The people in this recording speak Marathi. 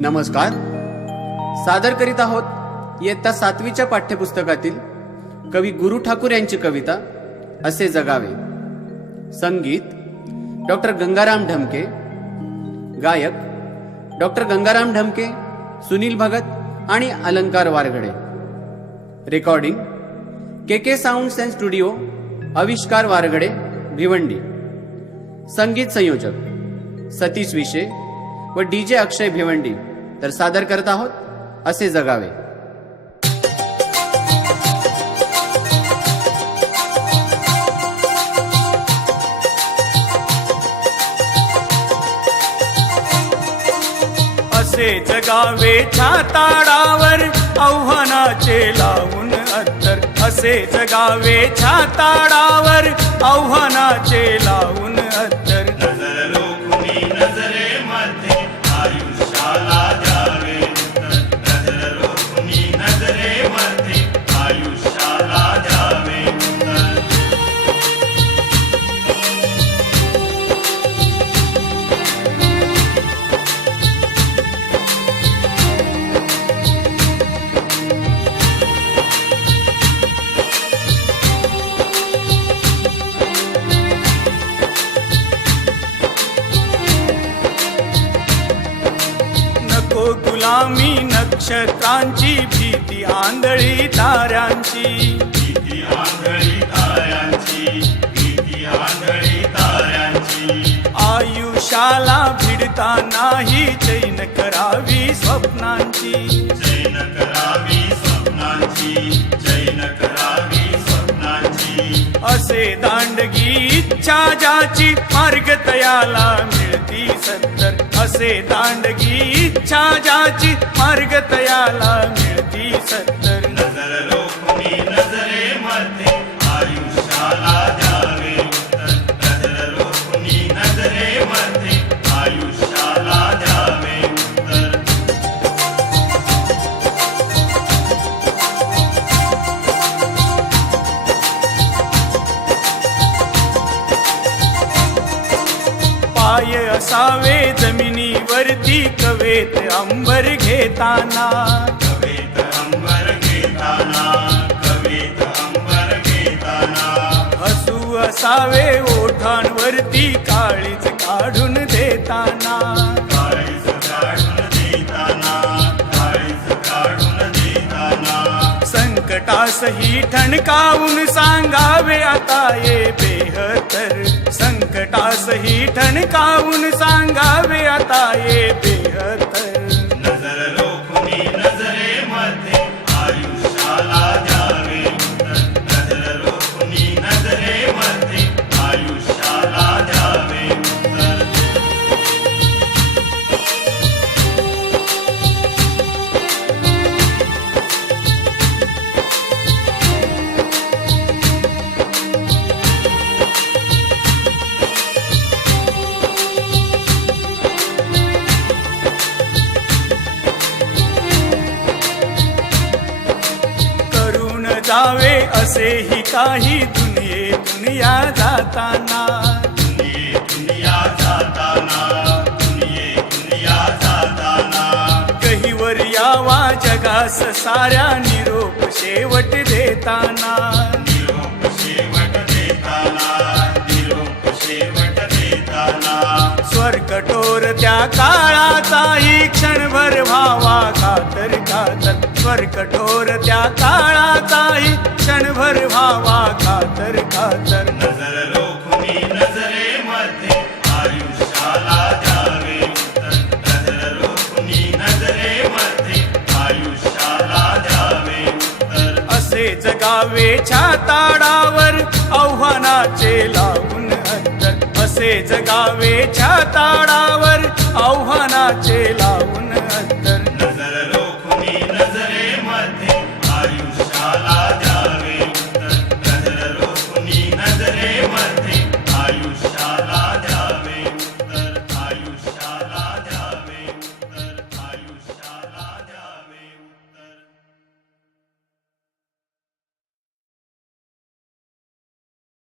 नमस्कार. सादर करीत आहोत इयत्ता सातवीच्या पाठ्यपुस्तकातील कवी गुरु ठाकूर यांची कविता असे जगावे. संगीत डॉक्टर गंगाराम ढमके. गायक डॉक्टर गंगाराम ढमके सुनील भगत आणि Alankar Wargade. Recording K K sounds and studio Avishkar Wargade Bhiwandi. संगीत संयोजक सतीश विशे व डीजे अक्षय भिवंडी. तर सादर करत आहोत असे जगावे. असे जगावे छाताडावर आव्हानाचे लावून अत्तर. असे जगावे छाताडावर आव्हानाचे लावून नको गुलामी नक्षत्रांची भीती आंधळी ताऱ्यांची. भीती आंधळी ताऱ्यांची भीती आंधळी ताऱ्यांची. आयुष्याला भिडता नाही चैन करावी स्वप्नांची. जैन करावी स्वप्नांची जैन करावी स्वप्नांची. असे दांडगी इच्छा ज्याची मार्ग तयाला मिळती सत्तर असे दांडगी इच्छा ज्याची मार्ग तयाला मिळती सत्तर पाय असावे जमिनीवरती कवेत अंबर घेताना. कवेत अंबर घेताना कवेत अंबर घेताना. हसू असावे ओठांवरती काळीज काढून देताना. काळीज काढून देताना काळीज काढून देताना. संकटासही ठणकावून सांगावे आता ये बेहतर. ही ठणकावून सांगावे आता ये जावे असेही काही दुनिये दुनिया जाताना. दुनिये दुनिया जाताना दुनिये दुनिया जाताना कहीवर यावा जगास साऱ्या निरोप शेवट देताना. निरोप शेवट देताना निरोप शेवट देताना स्वर कठोर त्या काळाचाही क्षणभर व्हावा कातर कातर स्वर कठोर त्या काळाचाही क्षणभर व्हावा कातर कातर नजर रोखुनी नजरेमध्ये आयुष्याला द्यावे नजर रोखुनी नजरेमध्ये आयुष्याला द्यावे असे जगावे छाताडावर आव्हानाचे लावून अंतर. असे जगावे छाताडावर आव्हानाचे लावून अंतर.